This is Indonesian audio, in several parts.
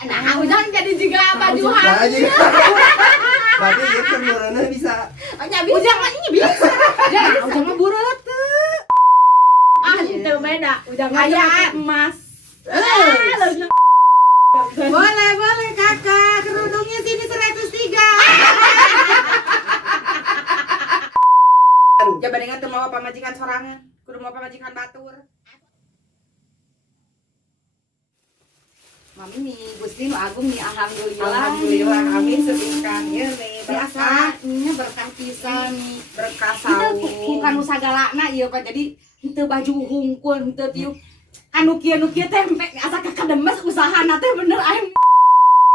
Nah, ujang jadi juga baju hamil. Berarti ieu kan meureunna bisa. Ujang mah ini bisa. Jangan ujang mah buret teu. Itu beda. Ujang mah emas. Boleh kakak, kerudungnya sini 103. Coba dengan tuh mau pamajikan sorangan, kudu mau pamajikan batur. Mami nih, Gusti nu agung nih, alhamdulillah. Alhamdulillah, amin setingkan ya nih. Biasa, ini berkah pisan nih. Berkah Itu sawu. bukan nu sagalana ieu Pak. Jadi henteu baju hungkul, henteu tiup. Anu kieu tempe asa kakademes usahana teh bener aing.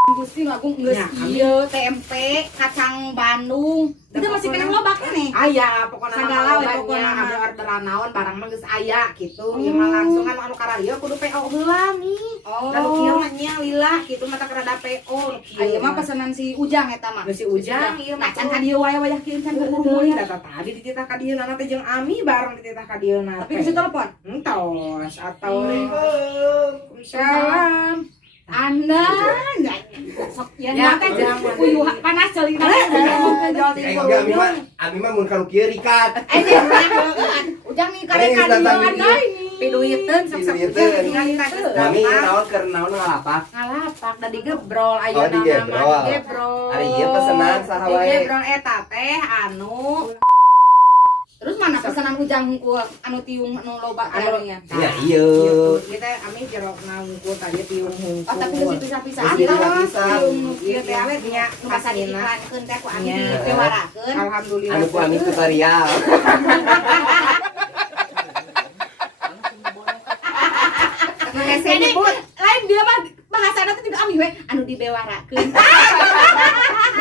Gusti nu agung geus Ya, ieu tempe, kacang Bandung. Itu masih kena lobaknya nih. Aya, pokoknya Sagala we pokona mah. ada orderan naon barang mah geus aya gitu. Ieu mah langsungan anu kararieu kudu PO heula nih. Oh. Lalu kieu mah nya lila kitu mah tak rada PO nu kieu. Ayo mah pesanan si Ujang eta mah. Si Ujang ieu mah Can ka dieu wayah kieu can umur data tadi dititah ka dieu nana teh jeung Ami bareng dititah ka dieu na. Tapi bisa telepon. Entos atau Salam. Anda sok ya Ya, teh jangan. uyuh panas ceulina. Ami mah mun kanu kieu rikat. Ujang nih karek ka dieu anda ini. piduiteun sok Piduiteun. tinggal kita Kami naon keur naon ngalapak. ngalapak da digebrol Oh, ayeuna digebrol. mah digebrol. Ari ieu pesanan saha wae. Digebrol eta teh anu Terus mana pesanan Ujang hungkul anu tiung anu loba anu nya. Ya ieu. kita ami jerok ngungkul tadi tiung hungkul. Oh tapi geus pisah-pisah. Geus dipisah-pisah. Ieu teh awet nya Nu basa diiklankeun teh ku Ami Nya. ditewarakeun. alhamdulillah. Anu ku Ami tutorial. Hese Jadi nyebut lain dia mah bahasana teh juga Ami we anu dibewarakeun.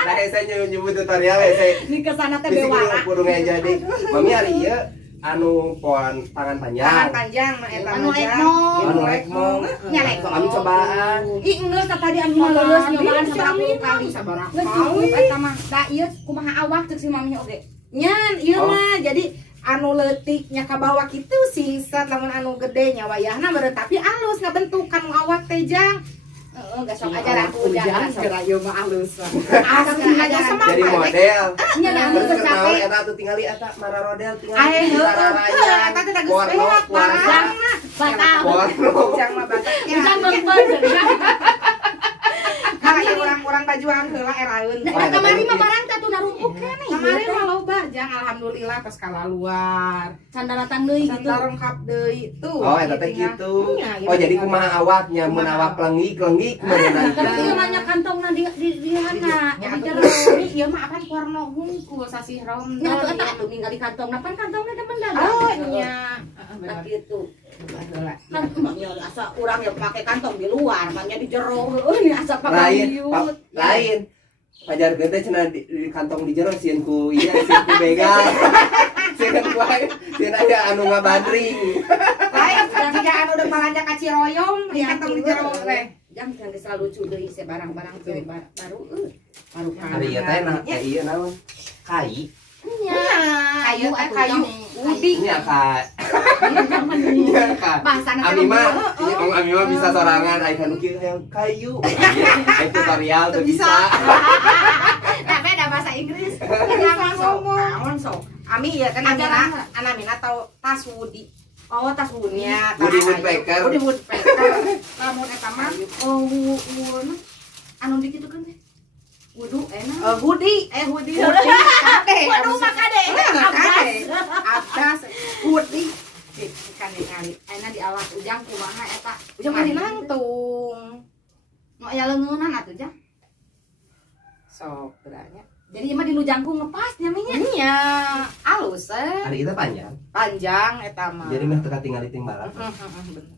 Nah, saya nyebut tutorial saya. Di kesana teh Bisi bewara. kudu jadi. Mami hari ieu anu pohon tangan panjang. tangan panjang mah eta Anu mah lekmong. Anu lekmong. Nya lekmong. Kami cobaan. Ih geus tadi Ami mah leuleus nyobaan sabarapuluh kali. Sabarang Geus cukup eta mah. Da ieu kumaha awak ceuk si Mami oge. Nyan, ieu Oh. mah jadi anu leutiknya ka bawah kitu singset lamun anu gede nya wayahna meureun tapi alus ngabentuk kan awak teh jang. Heeh, geus sok ajaran ku Ujang. kira ieu mah alus. Asli ajaran sama Jadi model. Nya da anu Terus geus kenal capek. eta atuh tingali eta mara rodel tingali. Ae heueuh, raya. eta teh da geus Warna, beak warna. barang. Batal. Warna. Jang mah batak. Ujang nonton. Kali urang-urang bajuan heula eraeun. Nah, kamari mah barang tatu narumpuk keneh. Kemarin mah loba jang alhamdulillah ke skala luar. Can datang deui gitu. Sandal lengkap deui tuh. Oh, eta teh gitu. Iya, Oh, jadi kumaha awaknya mun awak lengik kumaha. Tapi ieu mah nya kantongna di hana. Ya, Di atuh jero. ini ieu mah akan warna hungkul sasih rom. Nya atuh eta atuh ningali kantongna pan kantongna teh mendadak. Oh, nya. Heeh, Tak bener. gitu. Baheula. Kan emangnya asa urang yang make kantong di luar, makanya di jero. Heueuh ini asa Lain, pagayut. lain. Pajar gede cenah di kantong di jero sieun ku ieu sieun ku begal. Sieun ku sieun aya anu ngabandring. Lain jika anu udah malanja ka Ciroyom, di kantong di jero teh. Jam can geus lucu deui se barang-barang teh baru baru Hari ieu teh na ieu naon? Kai. nya. Kayu atuh kayu Ujang. udi. Nya ka. Zaman Nya ka. bahasana Ami mah, oh. iya, Ami mah bisa sorangan, ai kan kieu hayang kayu. Ai tutorial tuh bisa. Nah, beda bahasa Inggris. Jangan ngomong. Naon sok. Ami ya kan Ajaran. Anamina tahu tas Woody. Oh, tas Nya, Woody Woodpecker. Woody Woodpecker. Lamun eta mah Oh, anu dikitu kan teh. Wudu enak. Woody. Wudu. Kade. Waduh, makade. Kade. Abdas Woody. Kade kali. Enak di awak Ujang kumaha eta. Ujang mah nangtung. Nu aya leungeunna atuh Jang. Sok beranya. Jadi mah di nu jangkung ngepas nyaminya. Nya alus Hari itu panjang. panjang eta mah. Jadi mah teka tinggal timbalan. bener.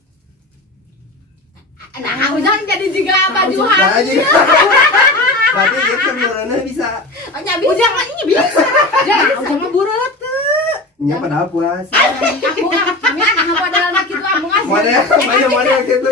Nah, Ujang jadi juga baju Nah, hamil. Berarti ieu kan meureunna bisa. Ujang mah ini bisa. Jangan Ujang mah buret teu. Nya padahal puasa. Aku kami anak model na kitu anu Model gitu.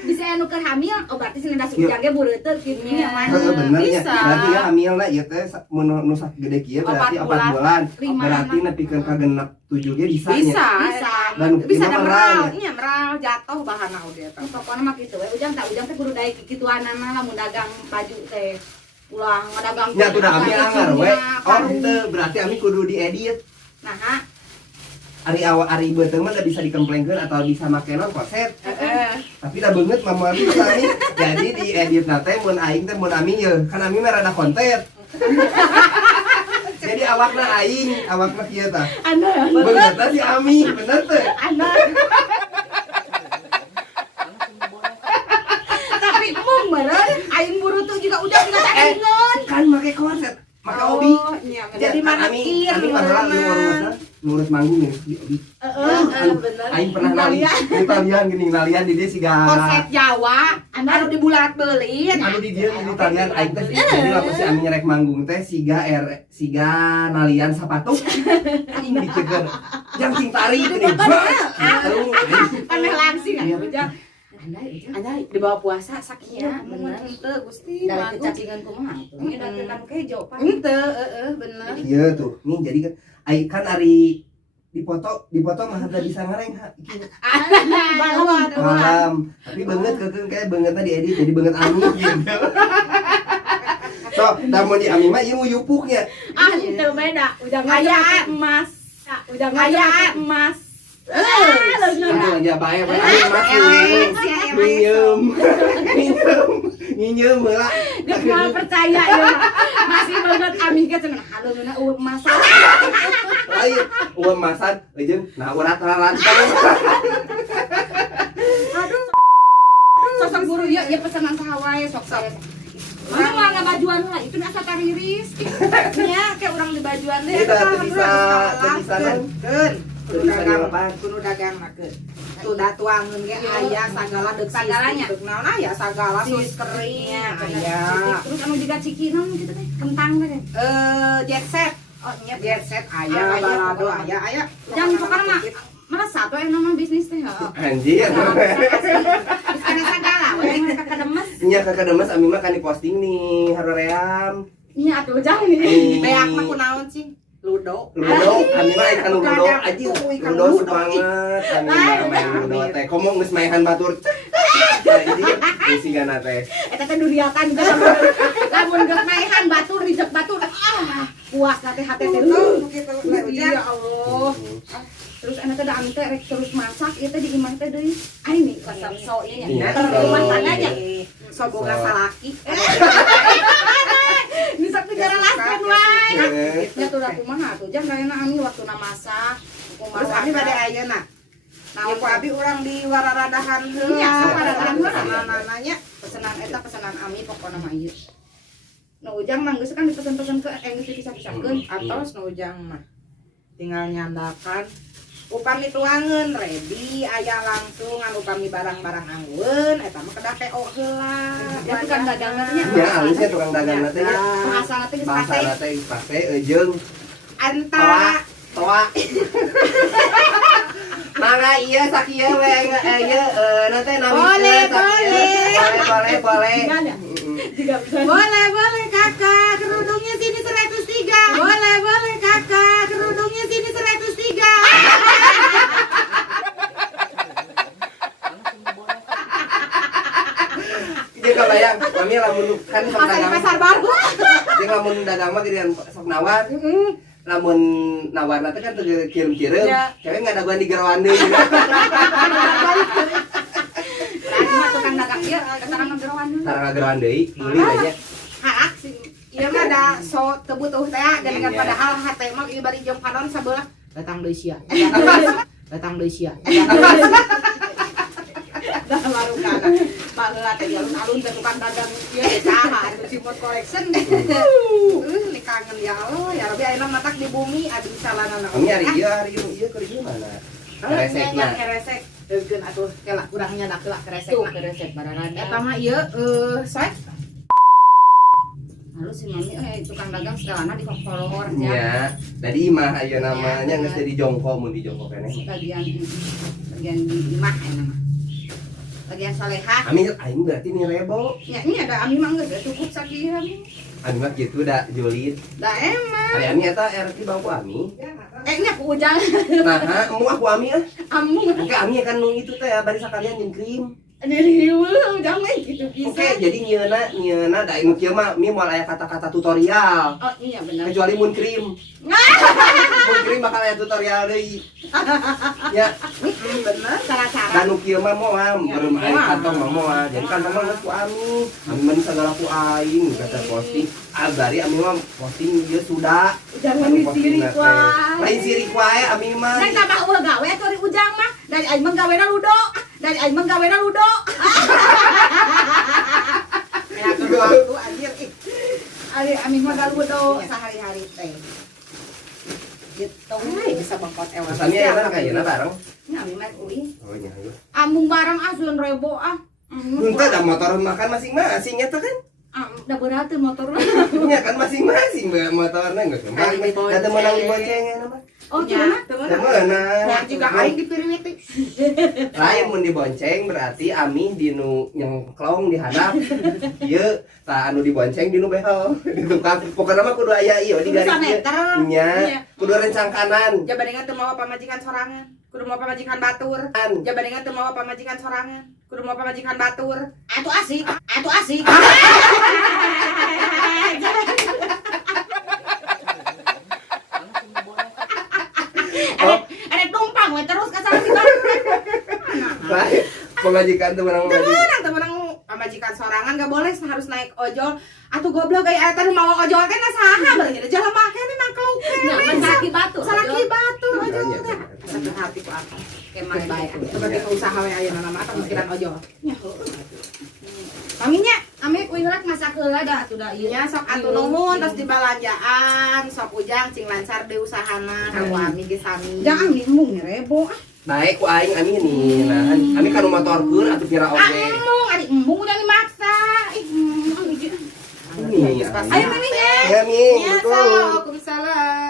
bisa anu keur hamil, oh berarti sina si Ujang ge bureut teu kitu nya mah. Heeh bener ya. Bisa. Berarti ya hamilna ieu teh mun nu sak gede kieu berarti 4 bulan. Lima Berarti nepikeun ka genep 7 ge bisa nya. Bisa. Bisa. Dan bisa lima ada meral. meral, iya meral jatuh bahan oge eta. Pokoknya mah gitu we ujang teh kudu daek kikituanana lamun dagang baju teh ulang ngadagang Nya tuh da ami anggar we. Oh, karung. henteu berarti ami kudu diedit. Nah, Ari beuteuh mah da bisa dikemplengkeun atau bisa make non konsep. Heeh. Tapi da beungeut mah moal bisa nih. Jadi diedit na teh mun aing teh mun ami ye, kan ami mah rada konten. Jadi awakna aing, awakna kieu tah. anda Beungeut tah si ami, bener teh. anda tapi mung meureun aing buru tuh juga udah caringan. Kan make konsep, make obi. Iya, Ya, jadi kan mana ami padahal ngurus manggung ya di obi. bener. Aing pernah Italian gini ngalian di dia siga Konsep Jawa, anu dibulat beulin. anu di dia di Italian aing teh jadi lamun si ami nyerek manggung teh siga nalian sapatu. Aing diceger. Jang cing tari gini. Paneh langsing Iya. atuh ujang. Andai ujang. Ada di bawah puasa sakieu Iya, bener bener. henteu Gusti. Dari bagus. kecacingan kumaha tuh. Ini datang kan kejo pan. Henteu, bener. Iya tuh. Nih jadi kan aing kan ari dipoto mah henteu bisa ngareng ha. Balon. Paham. Tapi banget kekeun kayak bangetna diedit jadi banget ami gitu. So, da mun di ami mah ieu yupuknya. Ah, itu beda. Ujang Aya. emas. Ujang Aya. emas. Aduh aja bae bae ami mah minjem. Minjem heula. Gak mau percaya ya. Masih banget ami ge cenah haleuneuna eueuh emas. Lain uang masan jeung nah urat raran. Sosok guru ya pesanan saha wae sok saya. Mana mah ngabajuan lah itu asa tariris. Nya kayak orang di bajuan deh. Kita teu bisa keun. Teu bisa dilepas. Kudu dagang makeun. Tuh da tuangeun ge aya sagala deuk Sagalanya. deuk naon aya sagala sus Sis kering aya. aya. Terus anu juga ciki naon gitu teh. Kentang teh. Jet set. Oh, nya Jet set aya, balado aya. Jangan pokoknya mah merasa tuh yang nama bisnis teh. Anjir. Terus ada segala, we mereka kademes. Nya kakak demes ami mah kan diposting nih haroream. Iya atuh jangan ini. Beak mah kunaon sih? Ludo. Ludo, ami mah ikan ludo aja. Ludo semangat, ami mah main ludo teh. Komo geus maehan batur. Jadi singana teh. Eta teh duriatan teh lamun geus maehan batur dijek batur. Puas teh hate teh. Gitu Ya Allah. Terus anak teh da ami teh rek terus masak ieu teh di imah teh deui. Ai nih kasar so ieu nya. Rumah tangganya. So boga salaki. Bisa negara laskeun wae. Ya tuh da kumaha tuh jang kaena ami waktuna masak. Terus abi bade ayeuna. Nah, ku abi urang di wararadahan heula. Iya, wararadahan heula. Nanya Pesanan eta pesanan ami pokona mah ieu. Nu ujang mah geus kan dipesen-pesen ke geus dipisah-pisahkeun. atos nu ujang mah tinggal nyandakan upami tuangeun ready aya langsung anu upami barang-barang anggeun eta mah kedah PO heula. Ya tukang dagang nya. Ya alisnya tukang dagang teh nya. Bahasana teh geus Bahasa pase. teh pase jeung Antara toa. Mangga iya sakieu we ieu nanti nami boleh. Jika bisa. boleh kakak kerudungnya sini 103. Boleh kakak kerudungnya sini 103. Dia kebayang, kami lamun kan sok Masa di dagang. pasar baru. Dia lamun dagang mah gedean sok nawar. Lamun nawar nanti kan kirim-kirim. Ya. Cewek enggak daguan di garawan deui. Tadi mah tukang dagang ieu keterangan gerawan. Tarang garawan deui, meuli banyak. Haak sih. Ieu mah da so teu butuh teh dengan padahal hate mah ieu bari jeung panon sabelah datang deui sia. Datang deui sia. Dah baru kana. Baheula teh alun-alun teh tukang dagang ieu saha anu Simon Collection. Nih kangen ya Allah, ya Rabbi ayeuna matak di bumi adi salanana. Kami hari ieu keur ieu mana? Resekna. Keresek. Eukeun atuh kela urang nyadak lah keresek. Tuh keresek bararada. Eta mah ieu soek Lalu si mami tukang dagang segalana di follower ya. Nya, dari imah ayeuna namanya geus jadi jongko mun di jongko keneh. Bagian di imah nama. Bagian salehah. Ami aing berarti nih rebo. Ya ini ada ami mah geus cukup sakieu. Ami mah kitu da julid. Dah emang. Ari ami eta RT bangku ami. Nya aku ujang. Nah, emu aku ami ah. Ambung. Oke, ami kan nu itu teh bari sakalian nyeun krim. Riul ujang mah gitu bisa. Oke, jadi nyeuna da anu kieu mah mi moal aya kata-kata tutorial. Oh iya benar. Kecuali mun krim. Mun krim bakal aya tutorial deui. Ya, bener cara-cara. dan nu kieu mah moal, belum aya kantong mah moal. Jadi kantong mah geus ku ami. Ami mah segala ku aing kata posting. Bari ami mah posting dia sudah. Jangan disirik wae. Lain sirik wae ami mah. Nang tambah ulah gawe atuh di ujang mah. Dari aing mah gawena ludo. Dari aing mah gawena ludo. Ya tuh waktu anjir ih. Ari ami mah gawe ludo. Sehari-hari teh. Gitu. Bisa bangkot ewan. Kami ada kayaknya bareng. Nya ami mah ui. Oh iya. Ambung barang asulan rebo ah. Muntah ada motor makan masing-masing ya tuh kan? Udah berat tuh motor. Ya kan masing-masing motornya enggak cuma. Ada menang di boncengnya nama. Oh Ya, gimana? Mana? yang juga aing dipiriwiti. Lain mun dibonceng berarti ami di nu nyengklong di hadap. Ieu tah anu dibonceng di nu behel. Di tukang pokokna mah kudu aya ieu di garis ieu. Nya, kudu rencang kanan. Jabadengan teu mau pamajikan sorangan. Kudu mau pamajikan batur. Jabadengan teu mau pamajikan sorangan. Kudu mau pamajikan batur. Atuh asik, atuh asik. Ada tumpang we terus ka sana si batur. Lain pemajikan tuh menang pemajikan. Temenang pamajikan sorangan gak boleh harus naik ojol. Atuh goblok kayak eta nu mau ojol teh nasaha bari jelema keneh mangkeluk. Nyaman saraki batur. Saraki batur ojol Iya, teh. iya. Sakit hati ku aku. Kemana bae. Sebagai usaha we ayeuna nama atau mikiran ojol. Kaminya ame kuing rek masak heula da atuh da ieu. Ya sok atuh nuhun terus dibalanjaan, sok ujang cing lancar deui usahana kanggo ami ge sami. Jangan ngomong rebo ah. Naik ku aing ami nih. Nah, ami kan motorkeun atuh kira oge. Embung, ari embung udah dimaksa. Ih, Ini. ayo maminya. Ya mi, Ya, betul. Waalaikumsalam.